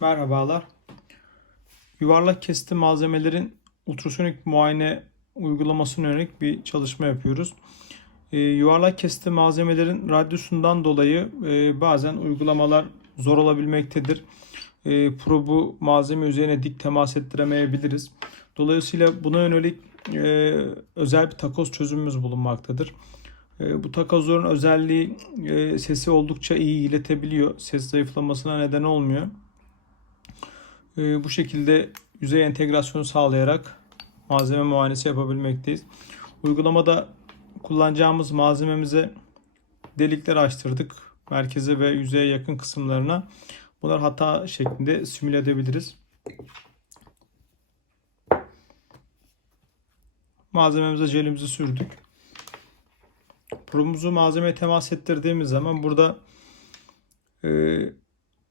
Merhabalar. Yuvarlak kesti malzemelerin ultrasonik muayene uygulamasına yönelik bir çalışma yapıyoruz. Ee, yuvarlak kesti malzemelerin radyosundan dolayı e, bazen uygulamalar zor olabilmektedir. E, probu malzeme üzerine dik temas ettiremeyebiliriz. Dolayısıyla buna yönelik e, özel bir takoz çözümümüz bulunmaktadır. E, bu takozların özelliği e, sesi oldukça iyi iletebiliyor. Ses zayıflamasına neden olmuyor. E, bu şekilde yüzey entegrasyonu sağlayarak malzeme muayenesi yapabilmekteyiz. Uygulamada kullanacağımız malzememize delikler açtırdık. Merkeze ve yüzeye yakın kısımlarına. Bunlar hata şeklinde simüle edebiliriz. Malzememize jelimizi sürdük. Probumuzu malzemeye temas ettirdiğimiz zaman burada e,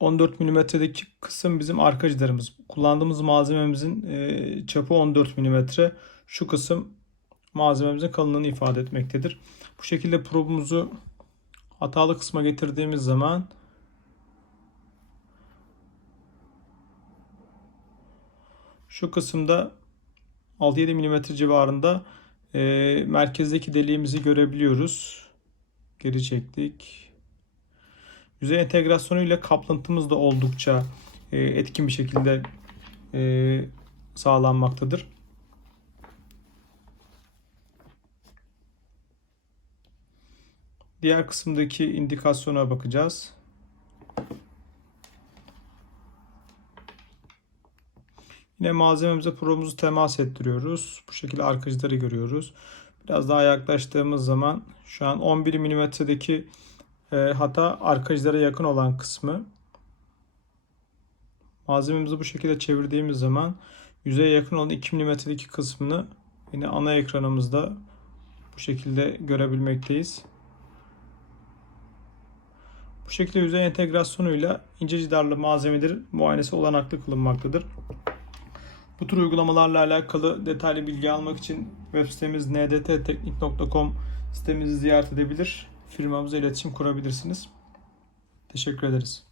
14 milimetredeki kısım bizim arka cidarımız. Kullandığımız malzememizin e, çapı 14 milimetre. Şu kısım malzememizin kalınlığını ifade etmektedir. Bu şekilde probumuzu hatalı kısma getirdiğimiz zaman şu kısımda 6-7 milimetre civarında e, merkezdeki deliğimizi görebiliyoruz. Geri çektik. Yüzey entegrasyonu ile kaplantımız da oldukça e, etkin bir şekilde e, sağlanmaktadır. Diğer kısımdaki indikasyona bakacağız. Yine malzememize probumuzu temas ettiriyoruz. Bu şekilde arkacıları görüyoruz. Biraz daha yaklaştığımız zaman şu an 11 milimetredeki e, hata arkacılara yakın olan kısmı. Malzememizi bu şekilde çevirdiğimiz zaman yüzeye yakın olan 2 milimetredeki kısmını yine ana ekranımızda bu şekilde görebilmekteyiz. Bu şekilde yüzey entegrasyonuyla ince cidarlı malzemelerin muayenesi olanaklı kılınmaktadır. Bu tür uygulamalarla alakalı detaylı bilgi almak için web sitemiz ndtteknik.com sitemizi ziyaret edebilir. Firmamıza iletişim kurabilirsiniz. Teşekkür ederiz.